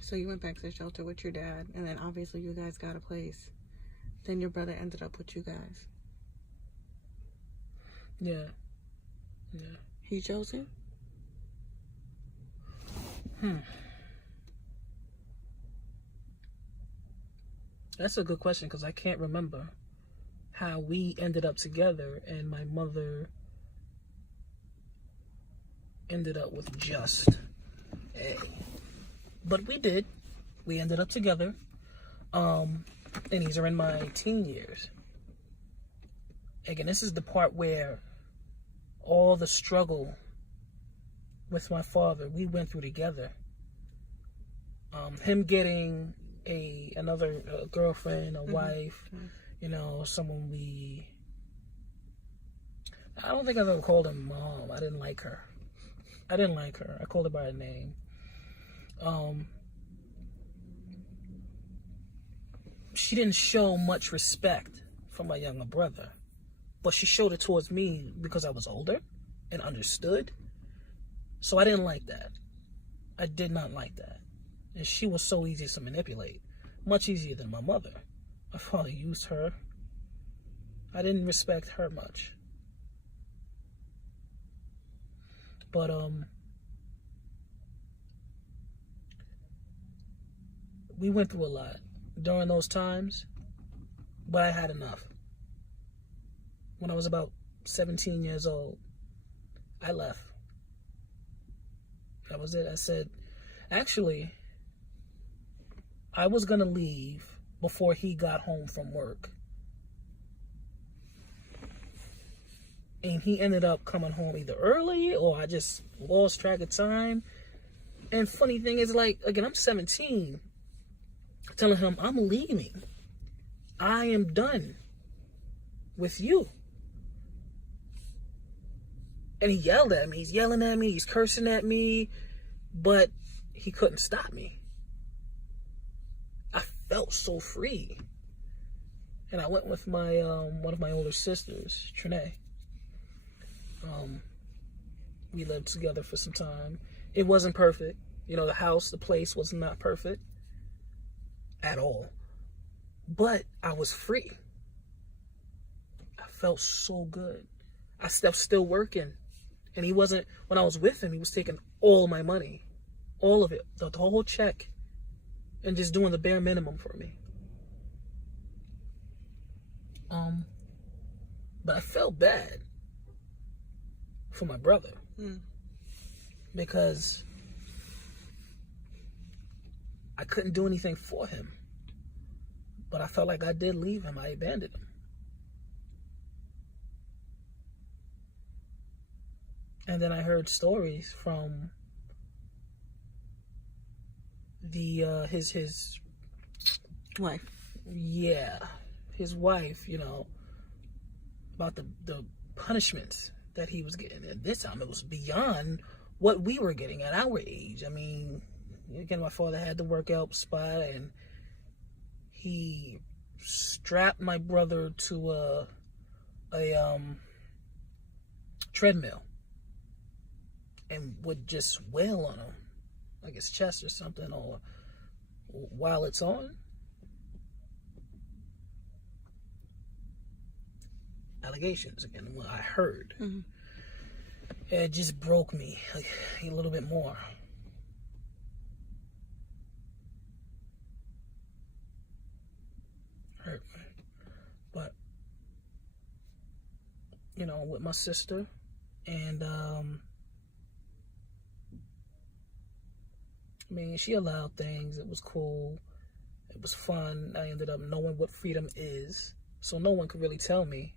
So you went back to the shelter with your dad, and then obviously you guys got a place. Then your brother ended up with you guys. Yeah. Yeah. He chose you? That's a good question because I can't remember how we ended up together and my mother ended up with just A. But we did. We ended up together. And these are in my teen years. Again, this is the part where all the struggle with my father we went through together. Him getting another girlfriend, a wife, you know, someone I don't think I've ever called him mom. I didn't like her. I called her by her name. She didn't show much respect for my younger brother, but she showed it towards me because I was older and understood. So I didn't like that. I did not like that. And she was so easy to manipulate. Much easier than my mother. My father used her. I didn't respect her much. But, we went through a lot during those times, but I had enough. When I was about 17 years old, I left. That was it. I said, actually, I was going to leave before he got home from work. And he ended up coming home either early or I just lost track of time. And funny thing is, like, again, I'm 17. Telling him, I'm leaving. I am done with you. And he yelled at me. He's yelling at me. He's cursing at me. But he couldn't stop me. I felt so free. And I went with my one of my older sisters, Trinae. We lived together for some time. It wasn't perfect. You know, the place was not perfect at all. But I was free. I felt so good. I was still working. And when I was with him, he was taking all my money. All of it. The whole check. And just doing the bare minimum for me. But I felt bad for my brother. Because I couldn't do anything for him. But I felt like I did leave him. I abandoned him. And then I heard stories from his wife. Yeah, his wife, you know, about the punishments that he was getting. And this time it was beyond what we were getting at our age. I mean, again, my father had the workout spot and he strapped my brother to a treadmill and would just wail on him, like his chest or something, or while it's on. Allegations again, what I heard. It just broke me like, a little bit more. Hurt me. But, you know, with my sister and I mean, she allowed things. It was cool. It was fun. I ended up knowing what freedom is. So no one could really tell me,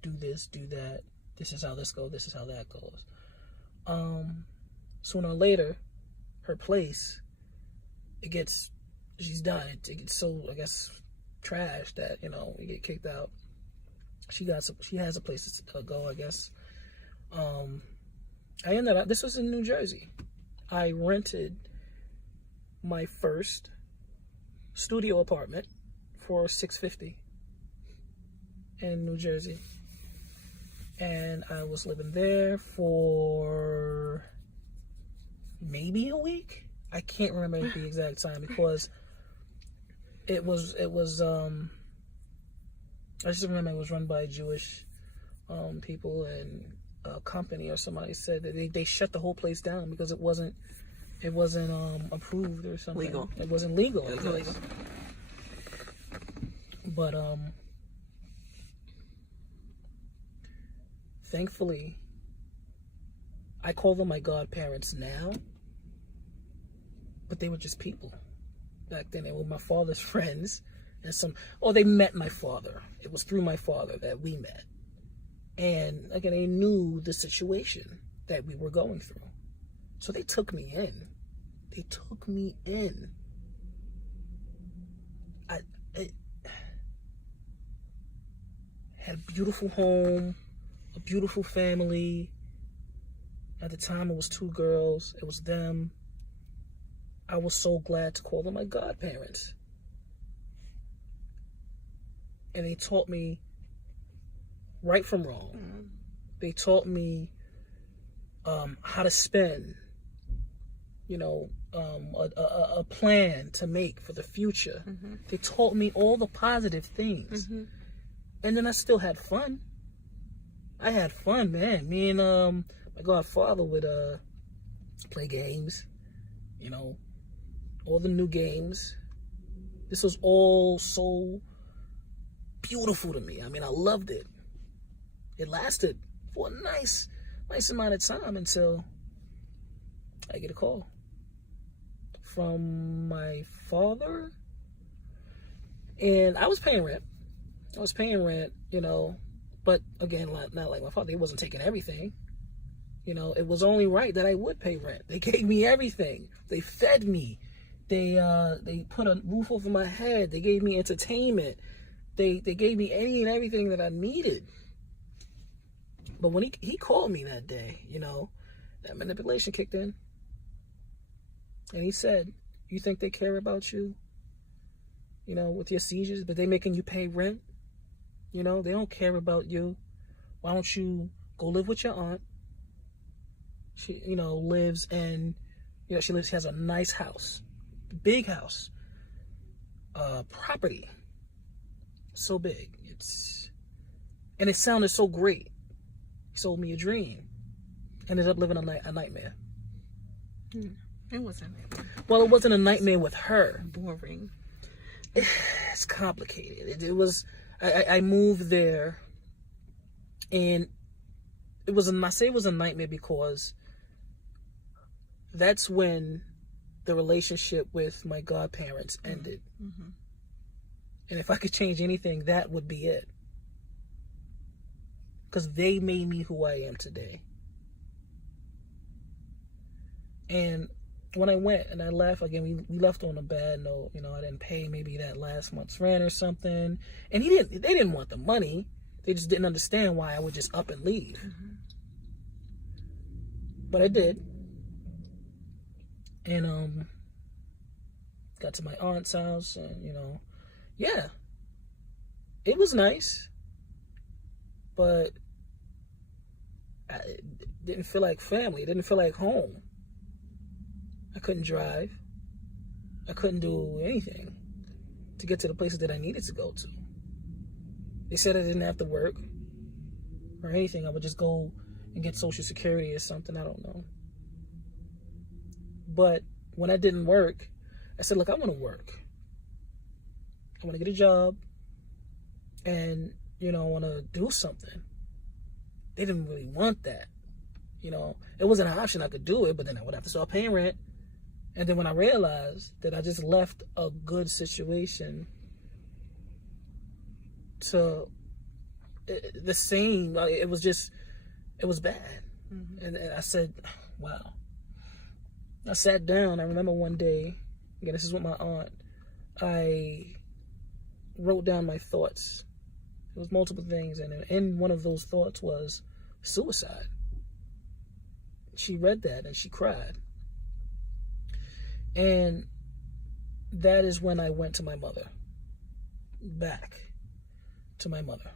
do this, do that. This is how this goes. This is how that goes. Sooner or later, her place, she's done. It gets so, I guess, trashed that, you know, we get kicked out. She has a place to go, I guess. I ended up, this was in New Jersey. I rented my first studio apartment for $650 in New Jersey. And I was living there for maybe a week. I can't remember the exact time because it was I just remember it was run by Jewish people, and a company or somebody said that they shut the whole place down because it wasn't approved or something. Legal. It wasn't legal. It was illegal. But thankfully, I call them my godparents now, but they were just people. Back then, they were my father's friends, and they met my father. It was through my father that we met. And again, they knew the situation that we were going through. So they took me in. They took me in. I had a beautiful home, a beautiful family. At the time, it was 2 girls. It was them. I was so glad to call them my godparents. And they taught me right from wrong. Mm-hmm. They taught me how to spend, a plan to make for the future. Mm-hmm. They taught me all the positive things. Mm-hmm. And then I still had fun. I had fun, man. Me and my godfather would play games, all the new games. This was all so beautiful to me. I mean, I loved it. It lasted for a nice amount of time until I get a call from my father. And I was paying rent. But again, not like my father. He wasn't taking everything. It was only right that I would pay rent. They gave me everything. They fed me. They put a roof over my head. They gave me entertainment. They gave me any and everything that I needed. But when he called me that day, that manipulation kicked in. And he said, "You think they care about you, with your seizures, but they making you pay rent? They don't care about you. Why don't you go live with your aunt? She, lives in, she has a nice house, big house, property, so big. And it sounded so great. He sold me a dream. Ended up living a nightmare. It wasn't a nightmare. Well, it wasn't a nightmare with her. Boring. It's complicated. It was. I moved there, and I say it was a nightmare because that's when the relationship with my godparents ended. Mm-hmm. And if I could change anything, that would be it. Because they made me who I am today. And when I went and I left, again, we left on a bad note. I didn't pay maybe that last month's rent or something. And they didn't want the money. They just didn't understand why I would just up and leave. Mm-hmm. But I did. And got to my aunt's house, and yeah, it was nice, but it didn't feel like family. It didn't feel like home. I couldn't drive. I couldn't do anything to get to the places that I needed to go to. They said I didn't have to work or anything. I would just go and get Social Security or something. I don't know. But when I didn't work, I said, look, I want to work. I want to get a job. And, I want to do something. They didn't really want that. It wasn't an option. I could do it, but then I would have to start paying rent. And then when I realized that I just left a good situation to the same, it was bad. Mm-hmm. And I said, wow. I sat down. I remember one day, again, this is with my aunt, I wrote down my thoughts. There was multiple things, and in one of those thoughts was suicide. She read that and she cried. And that is when I went to my mother. Back to my mother.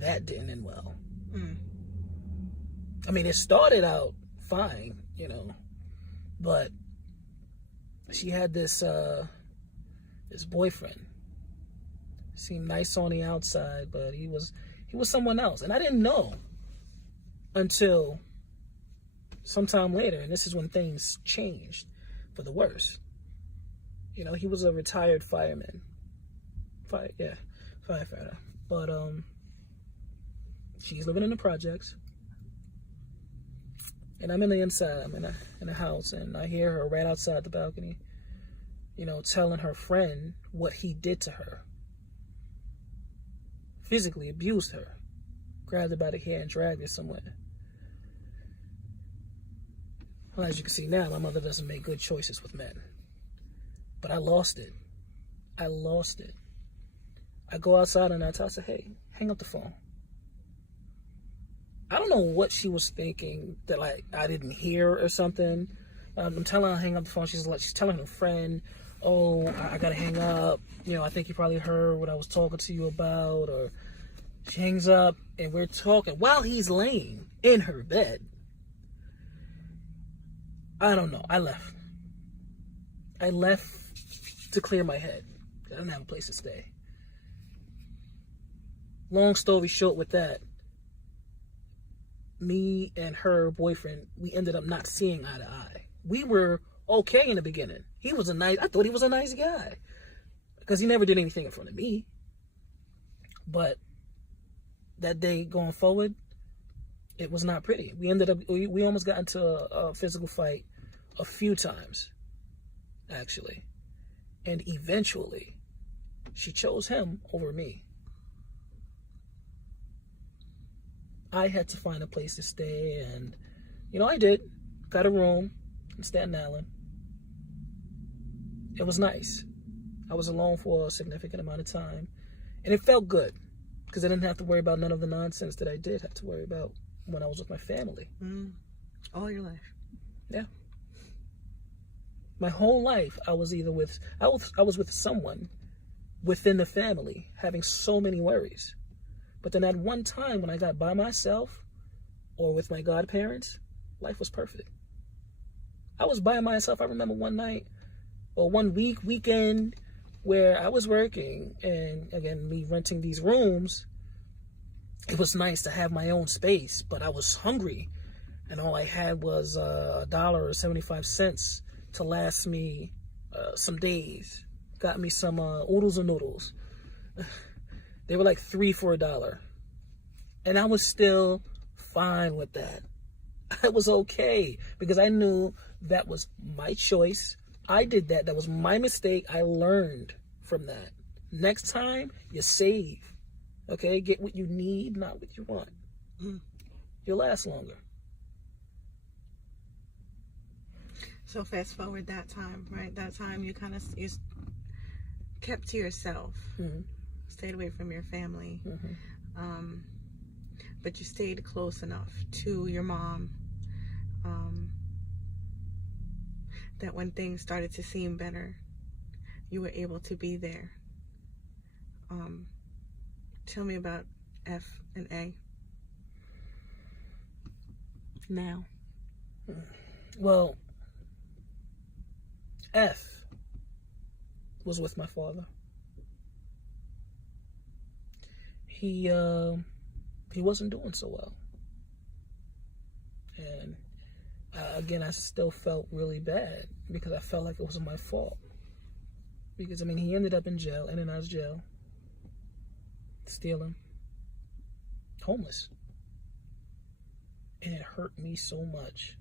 That didn't end well. I mean, it started out fine, but she had this boyfriend. Seemed nice on the outside, but he was someone else, and I didn't know until sometime later, and this is when things changed for the worse. He was a retired fireman. Firefighter. But she's living in the projects, and I'm in the inside. I'm in a house, and I hear her right outside the balcony, telling her friend what he did to her. Physically abused her, grabbed her by the hair and dragged her somewhere. Well, as you can see now, my mother doesn't make good choices with men. But I lost it. I go outside and I tell her, hey, hang up the phone. I don't know what she was thinking that I didn't hear or something. I'm telling her to hang up the phone. She's telling her friend, oh, I gotta hang up. I think you probably heard what I was talking to you about. Or she hangs up and we're talking while he's laying in her bed. I don't know. I left to clear my head. I didn't have a place to stay. Long story short with that, me and her boyfriend, we ended up not seeing eye to eye. We were okay in the beginning. I thought he was a nice guy because he never did anything in front of me. But that day going forward, it was not pretty. We almost got into a physical fight a few times, actually. And eventually, she chose him over me. I had to find a place to stay, and, I did. Got a room in Staten Island. It was nice. I was alone for a significant amount of time, and it felt good, because I didn't have to worry about none of the nonsense that I did have to worry about when I was with my family. All your life. Yeah. My whole life, I was with someone within the family, having so many worries. But then at one time when I got by myself or with my godparents, life was perfect. I was by myself. I remember one weekend where I was working and again, me renting these rooms. It was nice to have my own space, but I was hungry and all I had was $1.75 to last me some days. Got me some oodles and noodles. They were like $3 for $1. And I was still fine with that. I was okay because I knew that was my choice. I did that. That was my mistake. I learned from that. Next time, you save. Okay? Get what you need, not what you want. You'll last longer. So fast forward that time, right? That time you you kept to yourself. Stayed away from your family, but you stayed close enough to your mom that when things started to seem better, you were able to be there. Tell me about F and A now. Well, F was with my father. He wasn't doing so well. And again, I still felt really bad because I felt like it was my fault. Because, he ended up in jail, in and out of jail, stealing, homeless. And it hurt me so much.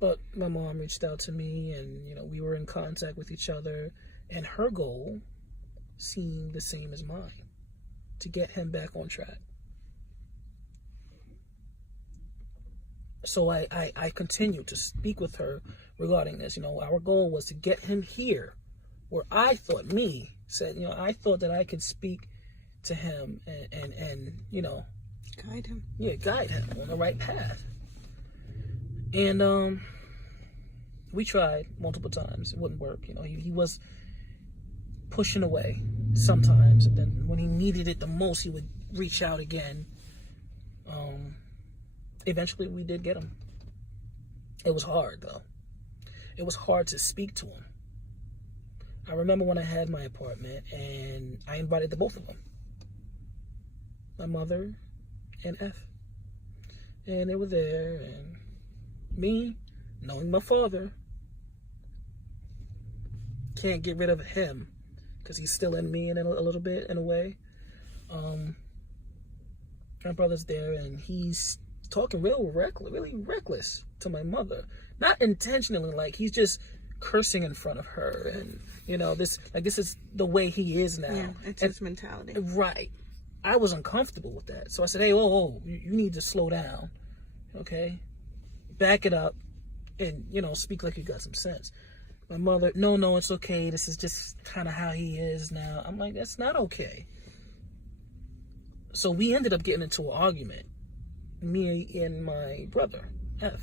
But my mom reached out to me and, we were in contact with each other. And her goal seemed the same as mine, to get him back on track. So I continued to speak with her regarding this. Our goal was to get him here where I thought I thought that I could speak to him and guide him. Yeah, guide him on the right path. And we tried multiple times. It wouldn't work. He was pushing away sometimes, and then when he needed it the most, he would reach out again. Eventually, we did get him. It was hard, though. It was hard to speak to him. I remember when I had my apartment, and I invited the both of them. My mother and F. And they were there, and me, knowing my father, can't get rid of him, because he's still in me in a little bit, in a way. My brother's there, and he's talking really reckless to my mother. Not intentionally, like he's just cursing in front of her, and this is the way he is now. Yeah, it's his mentality. Right. I was uncomfortable with that, so I said, "Hey, whoa, you need to slow down, okay? Back it up, and speak like you got some sense." My mother, no, it's okay. This is just kind of how he is now. I'm like, that's not okay. So we ended up getting into an argument, me and my brother, F.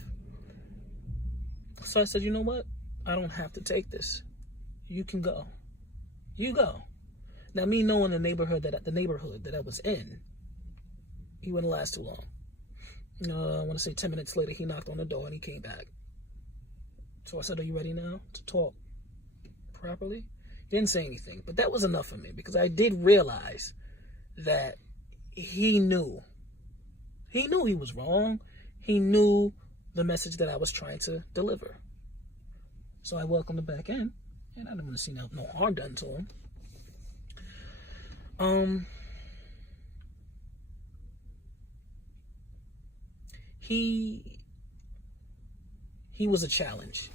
So I said, you know what? I don't have to take this. You can go. You go. Now, me knowing the neighborhood that I was in, he wouldn't last too long. I want to say 10 minutes later, he knocked on the door and he came back. So I said, are you ready now to talk properly? He didn't say anything, but that was enough for me, because I did realize that he knew. He knew he was wrong. He knew the message that I was trying to deliver. So I welcomed him back in, and I didn't want to see no harm done to him. He was a challenge.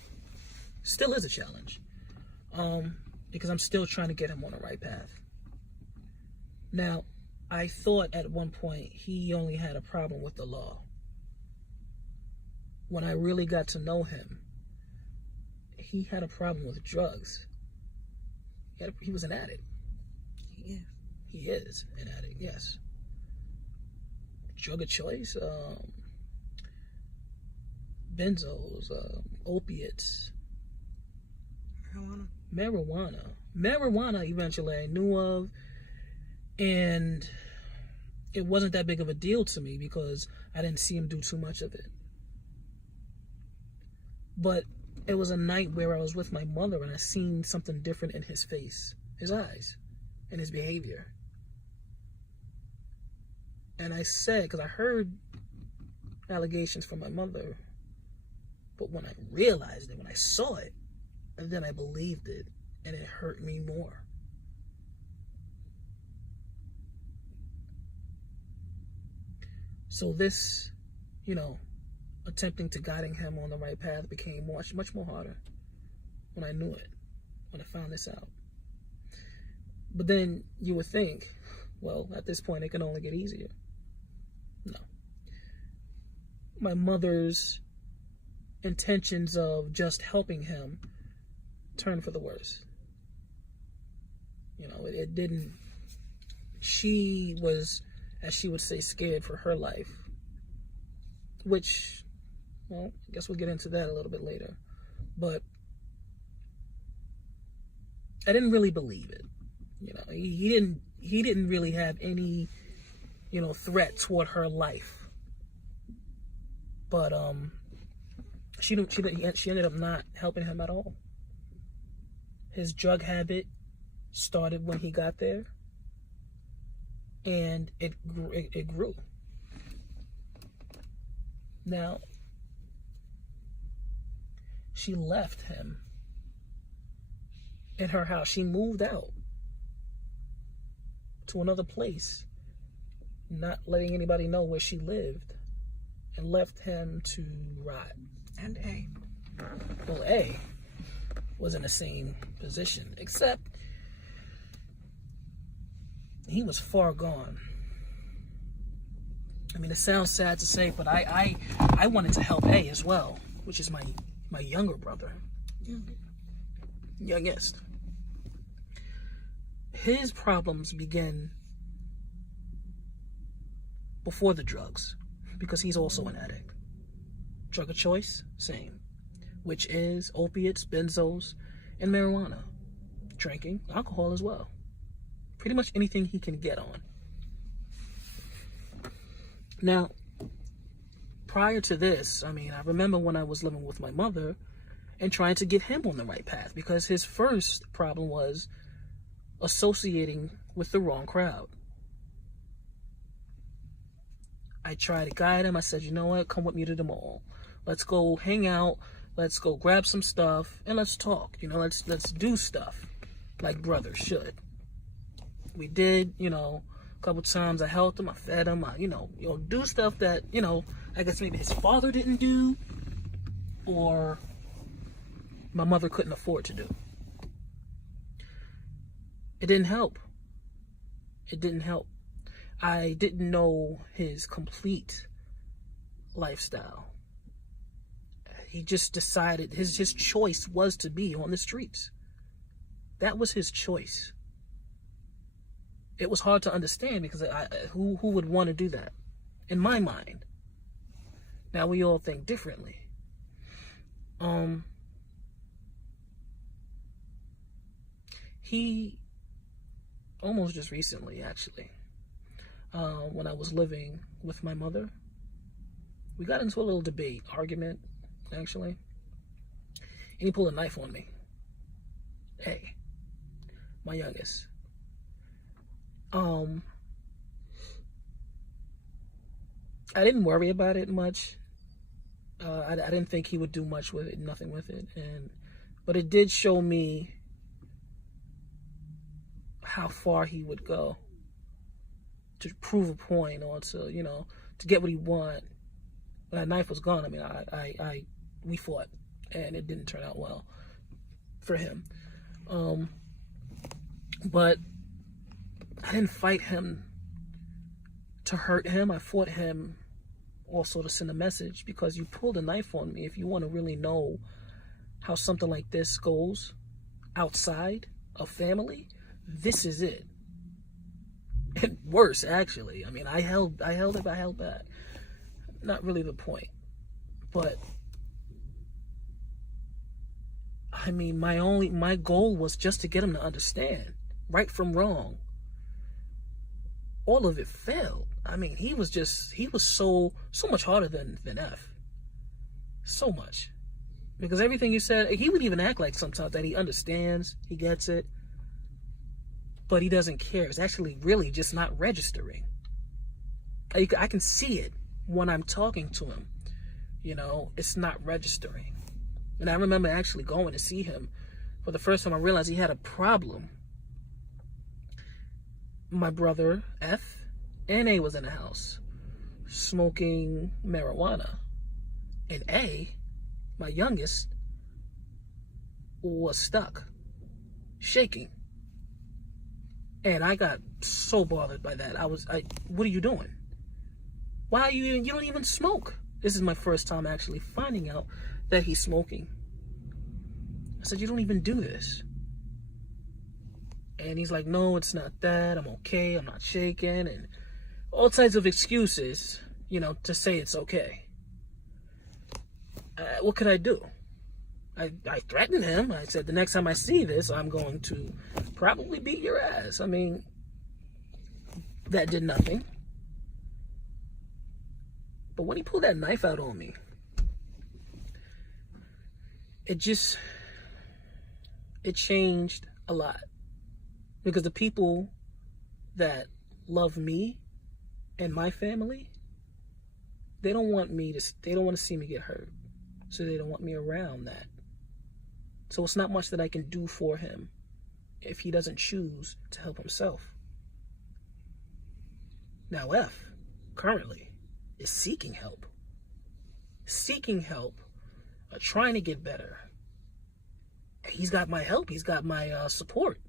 Still is a challenge. Because I'm still trying to get him on the right path. Now, I thought at one point he only had a problem with the law. When I really got to know him, he had a problem with drugs. He was an addict. He is an addict, yes. Drug of choice, benzos, opiates. Marijuana eventually I knew of, and it wasn't that big of a deal to me because I didn't see him do too much of it. But it was a night where I was with my mother and I seen something different in his face, his eyes, and his behavior. And I said, because I heard allegations from my mother, but when I realized it, when I saw it, and then I believed it, and it hurt me more. So this, attempting to guiding him on the right path became much more harder when I knew it, when I found this out. But then you would think, well, at this point it can only get easier. No. My mother's intentions of just helping him turned for the worse. It didn't. She was, as she would say, scared for her life. Which, well, I guess we'll get into that a little bit later. But I didn't really believe it. He didn't really have any, threat toward her life. But she ended up not helping him at all. His drug habit started when he got there, and it grew. Now, she left him in her house. She moved out to another place, not letting anybody know where she lived, and left him to rot. And A. Well, A was in the same position, except he was far gone. I mean, it sounds sad to say, but I wanted to help A as well, which is my younger brother. Youngest. His problems begin before the drugs, because he's also an addict. Drug of choice, same, which is opiates, benzos, and marijuana. Drinking, alcohol as well. Pretty much anything he can get on. Now, prior to this, I mean, I remember when I was living with my mother and trying to get him on the right path, because his first problem was associating with the wrong crowd. I tried to guide him. I said, you know what, come with me to the mall. Let's go hang out. Let's go grab some stuff and let's talk. You know, let's do stuff like brothers should. We did, you know, a couple times. I helped him. I fed him. I, do stuff that, I guess maybe his father didn't do, or my mother couldn't afford to do. It didn't help. It didn't help. I didn't know his complete lifestyle. He just decided his choice was to be on the streets. That was his choice. It was hard to understand, because who would want to do that? In my mind. Now we all think differently. He almost just recently, actually, when I was living with my mother, we got into a little debate, argument, actually, and he pulled a knife on me. Hey, my youngest. I didn't worry about it much. I didn't think he would do much with it, nothing with it, but it did show me how far he would go to prove a point, or to get what he wanted. When that knife was gone, I mean, we fought, and it didn't turn out well for him. But I didn't fight him to hurt him. I fought him also to send a message, because you pulled a knife on me. If you want to really know how something like this goes outside of family, this is it. And worse, actually. I mean, I held back. Not really the point. But I mean, my goal was just to get him to understand right from wrong. All of it failed. I mean, he was so much harder than F. So much. Because everything you said, he would even act like sometimes that he understands, he gets it, but he doesn't care. It's actually really just not registering. I can see it when I'm talking to him. It's not registering. And I remember actually going to see him for the first time. I realized he had a problem. My brother, F, and A was in the house smoking marijuana. And A, my youngest, was stuck, shaking. And I got so bothered by that. What are you doing? Why you don't even smoke? This is my first time actually finding out that he's smoking. I said, you don't even do this. And he's like, no, it's not that. I'm okay. I'm not shaking. And all types of excuses, to say it's okay. What could I do? I threatened him. I said, the next time I see this, I'm going to probably beat your ass. I mean, that did nothing. But when he pulled that knife out on me, it changed a lot. Because the people that love me and my family, they don't want to see me get hurt. So they don't want me around that. So it's not much that I can do for him if he doesn't choose to help himself. Now F, currently, is seeking help. Trying to get better. He's got my help. He's got my support.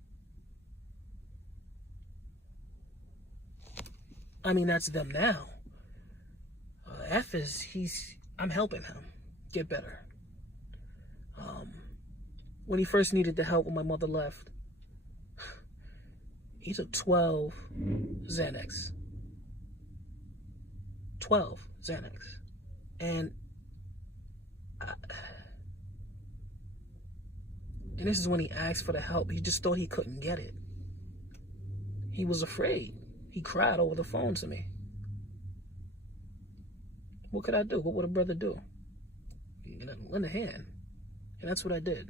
I mean, that's them now. F I'm helping him get better. When he first needed the help when my mother left, he took 12 Xanax. 12 Xanax. And this is when he asked for the help. He just thought he couldn't get it. He was afraid. He cried over the phone to me. What could I do? What would a brother do? Lend a hand. And that's what I did.